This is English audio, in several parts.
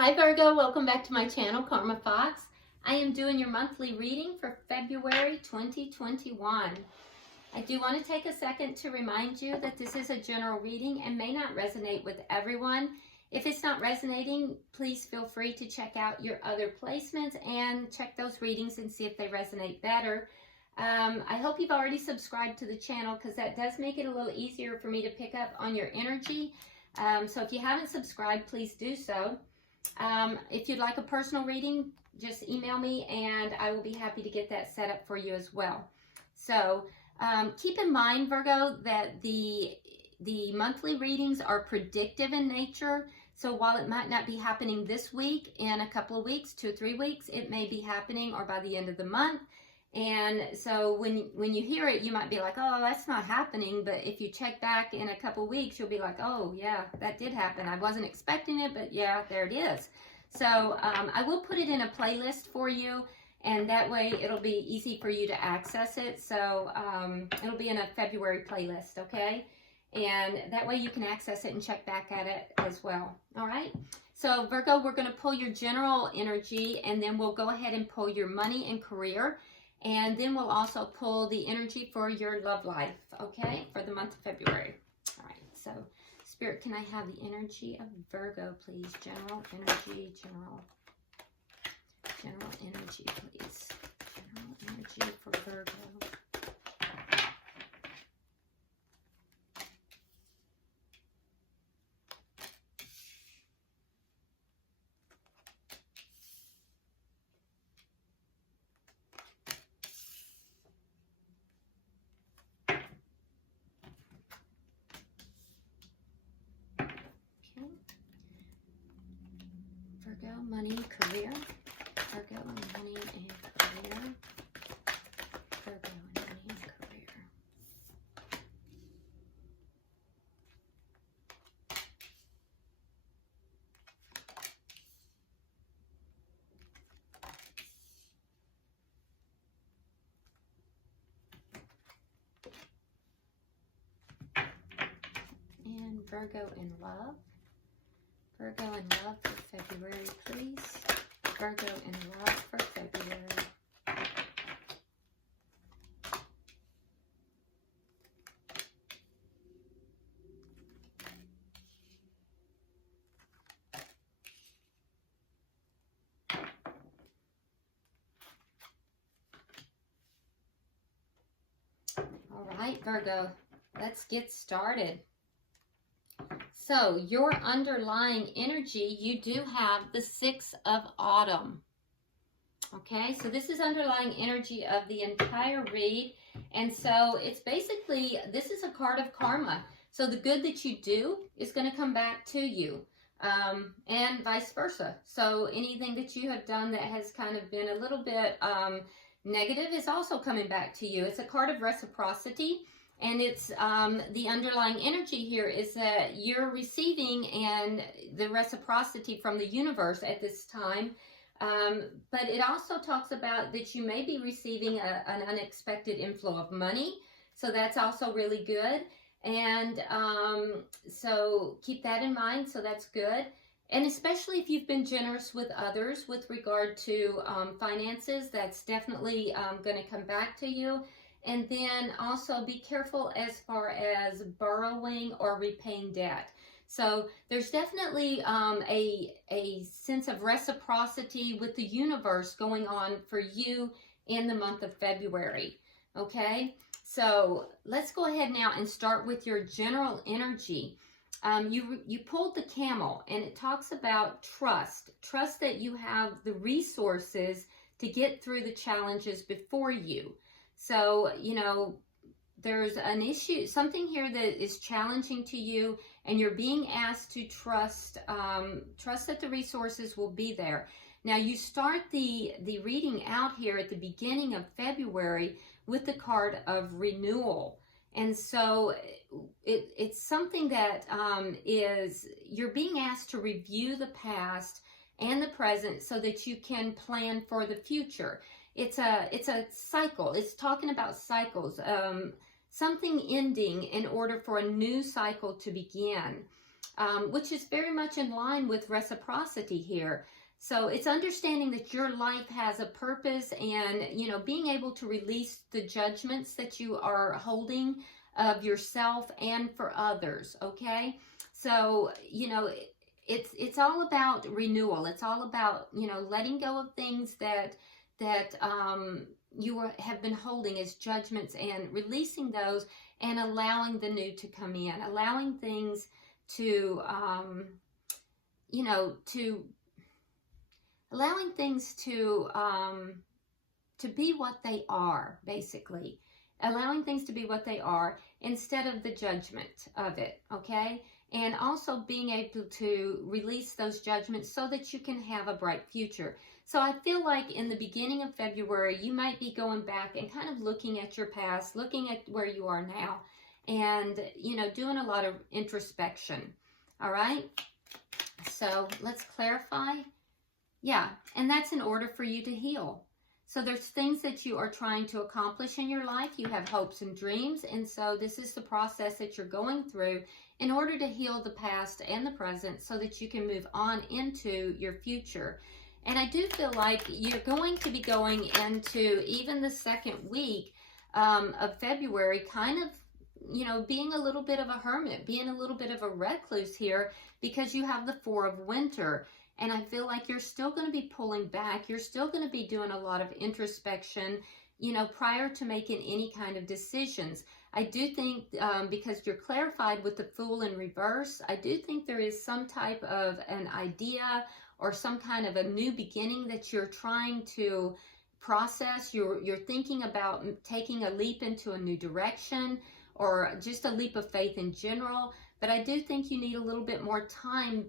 Hi Virgo, welcome back to my channel, Karma Fox. I am doing your monthly reading for February 2021. I do want to take a second to remind you that this is a general reading and may not resonate with everyone. If it's not resonating, please feel free to check out your other placements and check those readings and see if they resonate better. I hope you've already subscribed to the channel because that does make it a little easier for me to pick up on your energy. So if you haven't subscribed, please do so. If you'd like a personal reading, just email me and I will be happy to get that set up for you as well. So keep in mind, Virgo, that the monthly readings are predictive in nature. So while it might not be happening this week, in a couple of weeks, 2 or 3 weeks, it may be happening or by the end of the month. And so when you hear it, you might be like, oh, that's not happening. But if you check back in a couple weeks, you'll be like, oh, yeah, that did happen. I wasn't expecting it, but yeah, there it is. So I will put it in a playlist for you, and that way it'll be easy for you to access it. So it'll be in a February playlist, okay? And that way you can access it and check back at it as well. All right? So Virgo, we're going to pull your general energy, and then we'll go ahead and pull your money and career. And then we'll also pull the energy for your love life, okay, for the month of February. All right, so Spirit, can I have the energy of Virgo, please? General energy, general energy, please. General energy for Virgo. Virgo, money and career. Virgo, money and career. Virgo, money and career. And Virgo in love. Virgo in love for February, please. Virgo in love for February. All right, Virgo, let's get started. So your underlying energy, you do have the 6 of Autumn. Okay, so this is underlying energy of the entire read. And so it's basically, this is a card of karma. So the good that you do is going to come back to you, and vice versa. So anything that you have done that has kind of been a little bit negative is also coming back to you. It's a card of reciprocity. And it's the underlying energy here is that you're receiving and the reciprocity from the universe at this time. But it also talks about that you may be receiving an unexpected inflow of money. So that's also really good. And so keep that in mind. So that's good. And especially if you've been generous with others with regard to finances, that's definitely going to come back to you. And then also be careful as far as borrowing or repaying debt. So there's definitely a sense of reciprocity with the universe going on for you in the month of February. Okay, so let's go ahead now and start with your general energy. You pulled the camel, and it talks about trust. Trust that you have the resources to get through the challenges before you. So, you know, there's an issue, something here that is challenging to you, and you're being asked to trust that the resources will be there. Now, you start the reading out here at the beginning of February with the card of renewal. And so it's something that is, you're being asked to review the past and the present so that you can plan for the future. It's a cycle. It's talking about cycles, something ending in order for a new cycle to begin. which is very much in line with reciprocity here. So it's understanding that your life has a purpose, and, you know, being able to release the judgments that you are holding of yourself and for others, okay? So, you know, it's all about renewal. It's all about, you know, letting go of things that you have been holding as judgments, and releasing those and allowing the new to come in, allowing things to, you know, allowing things to be what they are, basically. Allowing things to be what they are instead of the judgment of it, okay? And also being able to release those judgments so that you can have a bright future. So I feel like in the beginning of February, you might be going back and kind of looking at your past, looking at where you are now, and, you know, doing a lot of introspection, all right? So let's clarify. Yeah, and that's in order for you to heal. So there's things that you are trying to accomplish in your life. You have hopes and dreams, and so this is the process that you're going through in order to heal the past and the present so that you can move on into your future. And I do feel like you're going to be going into even the second week of February kind of, you know, being a little bit of a hermit, being a little bit of a recluse here, because you have the Four of Winter. And I feel like you're still going to be pulling back. You're still going to be doing a lot of introspection, you know, prior to making any kind of decisions. I do think because you're clarified with the Fool in reverse, I do think there is some type of an idea or some kind of a new beginning that you're trying to process. You're thinking about taking a leap into a new direction, or just a leap of faith in general. But I do think you need a little bit more time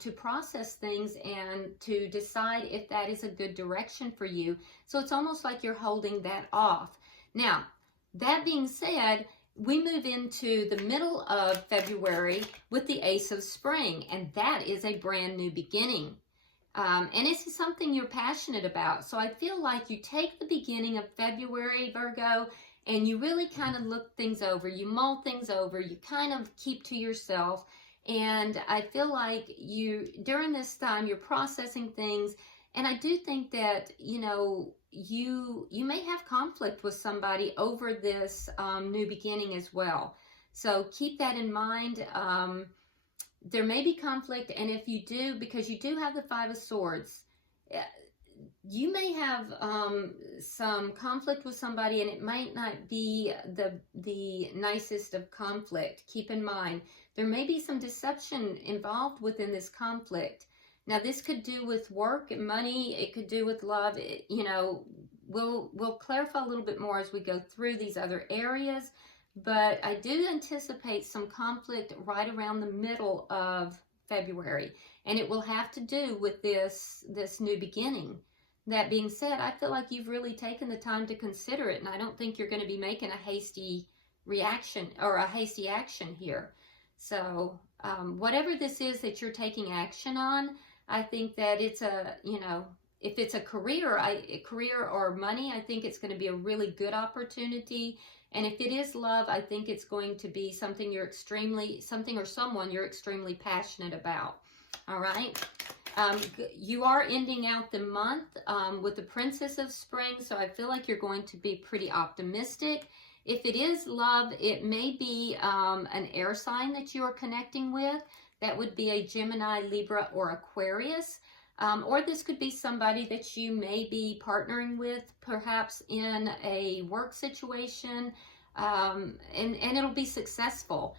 to process things and to decide if that is a good direction for you. So it's almost like you're holding that off. Now, that being said, we move into the middle of February with the Ace of Spring, and that is a brand new beginning. And this is something you're passionate about. So I feel like you take the beginning of February, Virgo, and you really kind of look things over. You mull things over. You kind of keep to yourself. And I feel like during this time, you're processing things. And I do think that, you know, you may have conflict with somebody over this new beginning as well. So keep that in mind. There may be conflict, and if you do, because you do have the Five of Swords, you may have some conflict with somebody, and it might not be the nicest of conflict. Keep in mind, there may be some deception involved within this conflict. Now, this could do with work and money. It could do with love. You know, we'll clarify a little bit more as we go through these other areas. But I do anticipate some conflict right around the middle of February, and it will have to do with this new beginning. That being said, I feel like you've really taken the time to consider it, and I don't think you're going to be making a hasty reaction or a hasty action here. So whatever this is that you're taking action on, I think that it's a, you know, if it's a career or money, I think it's going to be a really good opportunity. And if it is love, I think it's going to be something or someone you're extremely passionate about. All right. You are ending out the month with the Princess of Spring, so I feel like you're going to be pretty optimistic. If it is love, it may be an air sign that you are connecting with. That would be a Gemini, Libra, or Aquarius. Or this could be somebody that you may be partnering with, perhaps in a work situation, and it'll be successful.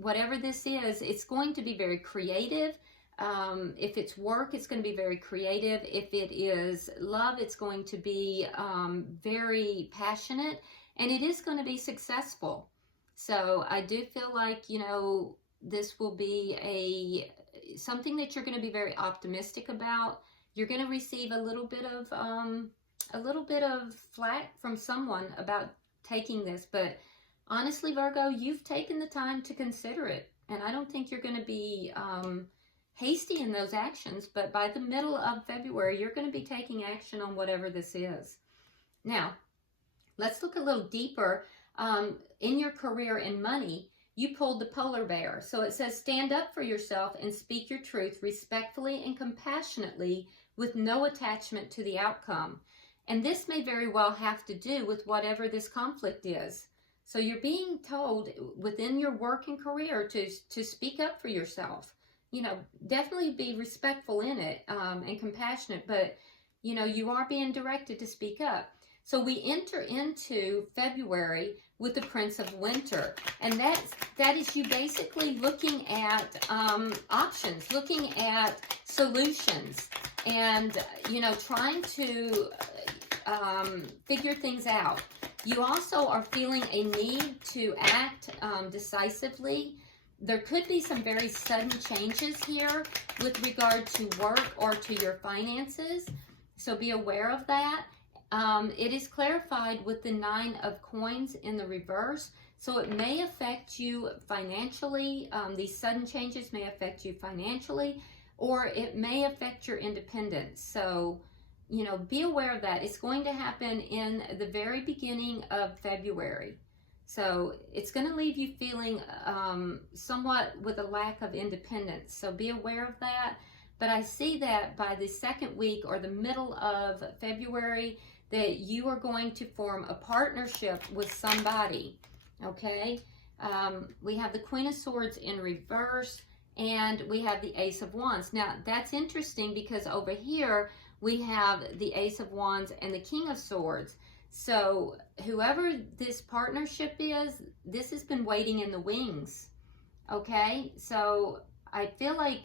Whatever this is, it's going to be very creative. If it's work, it's going to be very creative. If it is love, it's going to be very passionate, and it is going to be successful. So I do feel like, you know, this will be something that you're going to be very optimistic about. You're going to receive a little bit of flack from someone about taking this, but honestly, Virgo, you've taken the time to consider it, and I don't think you're going to be hasty in those actions. But by the middle of February, you're going to be taking action on whatever this is. Now, let's look a little deeper in your career and money. you pulled the polar bear. So it says, stand up for yourself and speak your truth respectfully and compassionately with no attachment to the outcome. And this may very well have to do with whatever this conflict is. So you're being told within your work and career to speak up for yourself. You know, definitely be respectful in it and compassionate, but, you know, you are being directed to speak up. So we enter into February with the Prince of Winter, and that is you basically looking at options, looking at solutions, and, you know, trying to figure things out. You also are feeling a need to act decisively. There could be some very sudden changes here with regard to work or to your finances, so be aware of that. It is clarified with the 9 of coins in the reverse, so it may affect you financially. These sudden changes may affect you financially, or it may affect your independence. So, you know, be aware of that. It's going to happen in the very beginning of February. So it's going to leave you feeling somewhat with a lack of independence. So be aware of that. But I see that by the second week or the middle of February, that you are going to form a partnership with somebody, okay? We have the Queen of Swords in reverse, and we have the Ace of Wands. Now, that's interesting because over here, we have the Ace of Wands and the King of Swords. So whoever this partnership is, this has been waiting in the wings, okay? So I feel like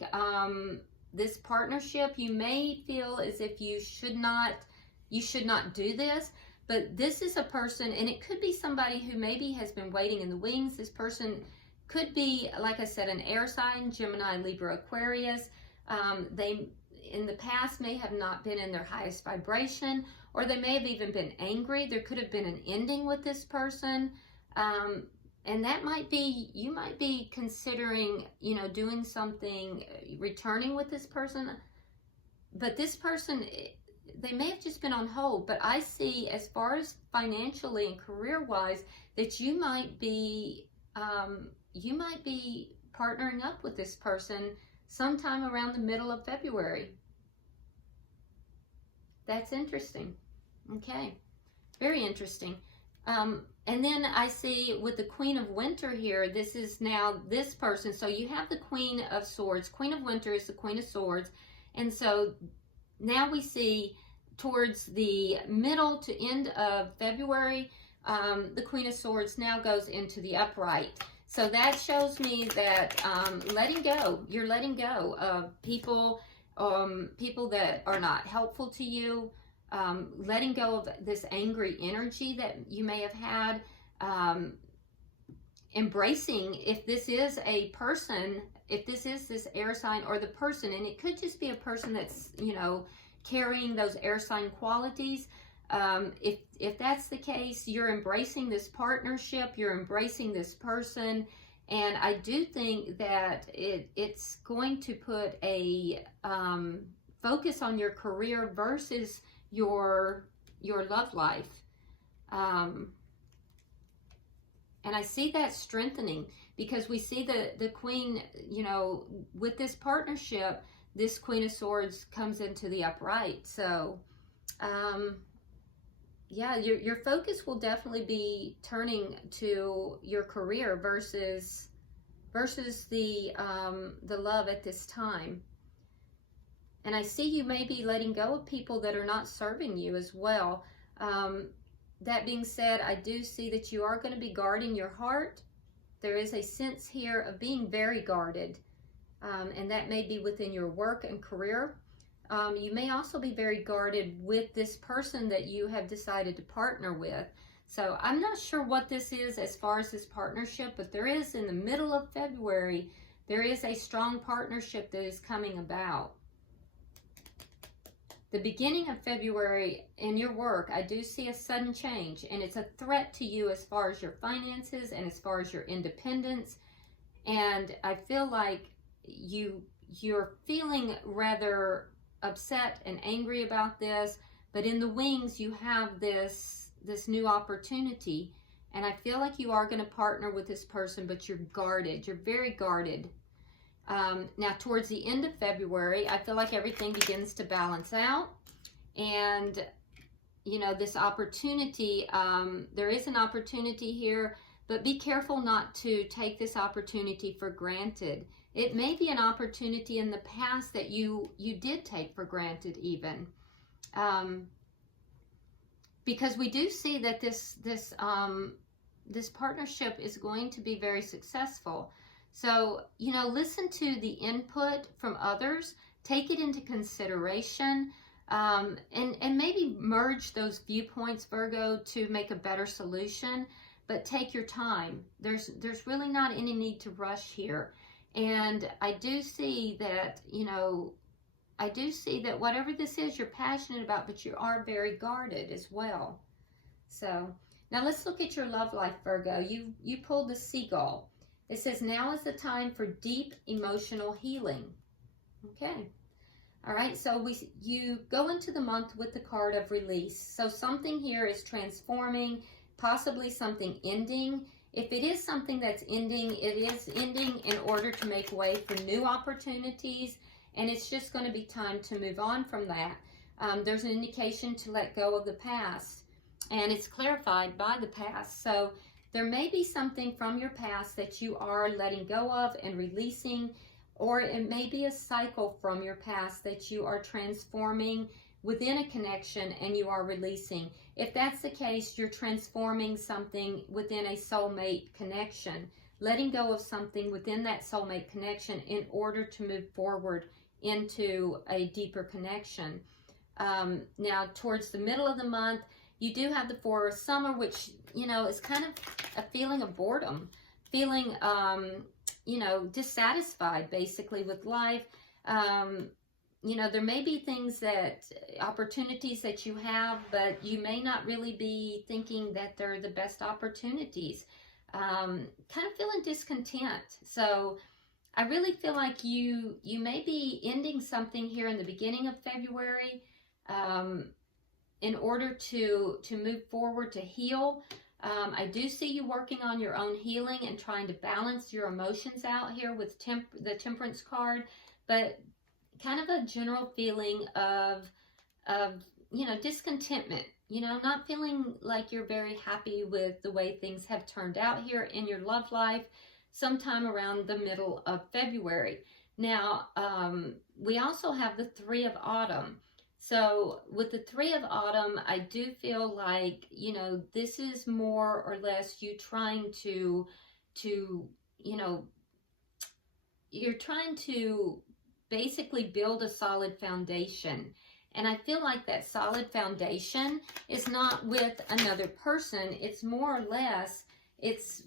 this partnership, you may feel as if you should not do this, but this is a person, and it could be somebody who maybe has been waiting in the wings. This person could be, like I said, an air sign, Gemini, Libra, Aquarius. They, in the past, may have not been in their highest vibration, or they may have even been angry. There could have been an ending with this person. And that might be, you might be considering, you know, doing something, returning with this person. But this person, they may have just been on hold. But I see, as far as financially and career-wise, that you might be partnering up with this person sometime around the middle of February. That's interesting. Okay, very interesting. And then I see with the Queen of Winter here, this is now this person. So you have the Queen of Swords. Queen of Winter is the Queen of Swords. And so now we see towards the middle to end of February, the Queen of Swords now goes into the upright. So that shows me that letting go, you're letting go of people that are not helpful to you, letting go of this angry energy that you may have had, embracing, if this is a person, if this is this air sign or the person, and it could just be a person that's, you know, carrying those air sign qualities. If that's the case, you're embracing this partnership, you're embracing this person, and I do think that it's going to put a focus on your career versus your love life. And I see that strengthening because we see the Queen, you know, with this partnership, this Queen of Swords comes into the upright. So, yeah, your focus will definitely be turning to your career versus the love at this time. And I see you may be letting go of people that are not serving you as well. That being said, I do see that you are going to be guarding your heart. There is a sense here of being very guarded, and that may be within your work and career. You may also be very guarded with this person that you have decided to partner with. So I'm not sure what this is as far as this partnership, but there is, in the middle of February, there is a strong partnership that is coming about. The beginning of February in your work, I do see a sudden change, and it's a threat to you as far as your finances and as far as your independence. And I feel like you're feeling rather upset and angry about this, but in the wings you have this new opportunity, And I feel like you are going to partner with this person, but you're guarded. You're very guarded. Now, towards the end of February, I feel like everything begins to balance out. And, you know, this opportunity, there is an opportunity here, but be careful not to take this opportunity for granted. It may be an opportunity in the past that you did take for granted even. Because we do see that this partnership is going to be very successful. So, you know, listen to the input from others, take it into consideration, and maybe merge those viewpoints, Virgo, to make a better solution, but take your time. There's really not any need to rush here. And I do see that, you know, I do see that whatever this is, you're passionate about, but you are very guarded as well. So now let's look at your love life, Virgo. You pulled the seagull. It says, now is the time for deep emotional healing. Okay. All right. So you go into the month with the card of release. So something here is transforming, possibly something ending. If it is something that's ending, it is ending in order to make way for new opportunities. And it's just going to be time to move on from that. There's an indication to let go of the past. And it's clarified by the past. So there may be something from your past that you are letting go of and releasing. Or it may be a cycle from your past that you are transforming within a connection and you are releasing. If that's the case, you're transforming something within a soulmate connection. Letting go of something within that soulmate connection in order to move forward into a deeper connection. Now, towards the middle of the month, you do have the Four of Summer, which, you know, is kind of a feeling of boredom, feeling, you know, dissatisfied basically with life. You know, there may be things that, opportunities that you have, but you may not really be thinking that they're the best opportunities. Kind of feeling discontent. So I really feel like you may be ending something here in the beginning of February in order to move forward, to heal. I do see you working on your own healing and trying to balance your emotions out here with the Temperance card, but kind of a general feeling of you know, discontentment. You know, not feeling like you're very happy with the way things have turned out here in your love life sometime around the middle of February. Now, we also have the Three of Autumn. So with the Three of Autumn, I do feel like, you know, this is more or less you trying to you know, you're trying to basically build a solid foundation. And I feel like that solid foundation is not with another person. It's more or less, it's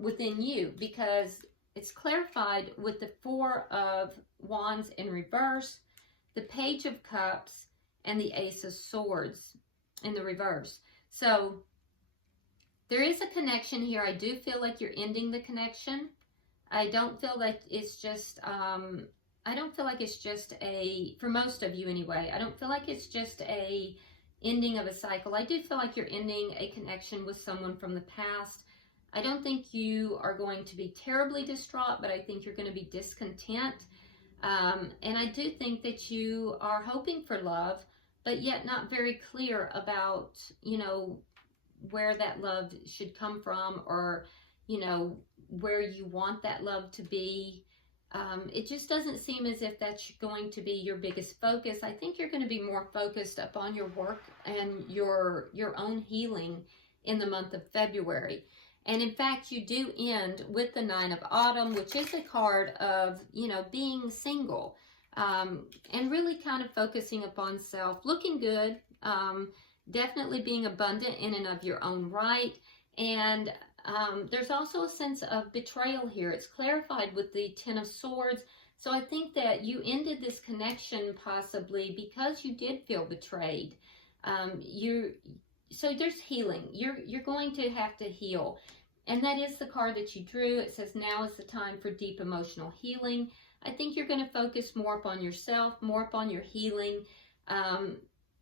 within you, because it's clarified with the Four of Wands in reverse, the Page of Cups, and the Ace of Swords in the reverse. So there is a connection here. I do feel like you're ending the connection. I don't feel like it's just, I don't feel like it's just for most of you anyway, I don't feel like it's just a ending of a cycle. I do feel like you're ending a connection with someone from the past. I don't think you are going to be terribly distraught, but I think you're going to be discontent. And I do think that you are hoping for love, but yet not very clear about, you know, where that love should come from, or, you know, where you want that love to be. It just doesn't seem as if that's going to be your biggest focus. I think you're going to be more focused upon your work and your own healing in the month of February. And in fact, you do end with the Nine of Autumn, which is a card of, you know, being single, and really kind of focusing upon self, looking good, definitely being abundant in and of your own right. And there's also a sense of betrayal here. It's clarified with the Ten of Swords. So I think that you ended this connection possibly because you did feel betrayed. So there's healing. You're going to have to heal. And that is the card that you drew. It says now is the time for deep emotional healing. I think you're going to focus more upon yourself, more upon your healing.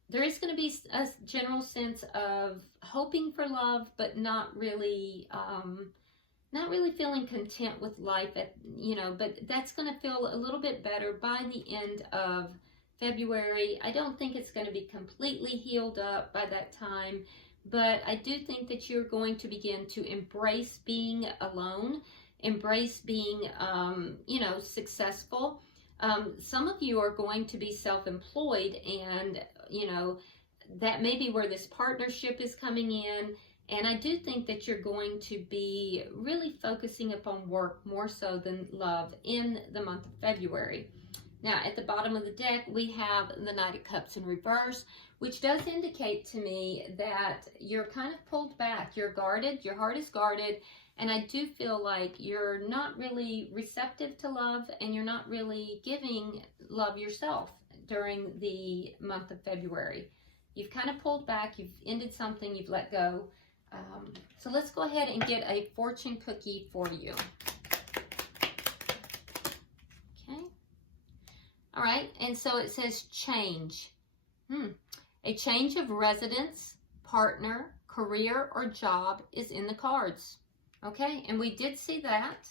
there is going to be a general sense of hoping for love, but not really feeling content with life, but that's going to feel a little bit better by the end of February. I don't think it's going to be completely healed up by that time, but I do think that you're going to begin to embrace being alone, embrace being, successful. Some of you are going to be self-employed, and, that may be where this partnership is coming in. And I do think that you're going to be really focusing upon work more so than love in the month of February. Now, at the bottom of the deck, we have the Knight of Cups in reverse, which does indicate to me that you're kind of pulled back. You're guarded. Your heart is guarded. And I do feel like you're not really receptive to love, and you're not really giving love yourself during the month of February. You've kind of pulled back. You've ended something. You've let go. So let's go ahead and get a fortune cookie for you. Okay. All right. And so it says change. A change of residence, partner, career, or job is in the cards. Okay. And we did see that.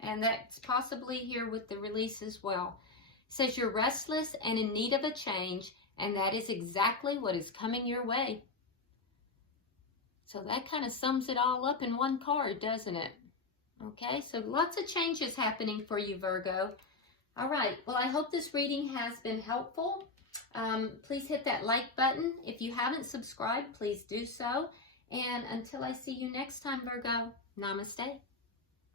And that's possibly here with the release as well. It says you're restless and in need of a change, and that is exactly what is coming your way. So that kind of sums it all up in one card, doesn't it? Okay, so lots of changes happening for you, Virgo. All right, well, I hope this reading has been helpful. Please hit that like button. If you haven't subscribed, please do so. And until I see you next time, Virgo, namaste.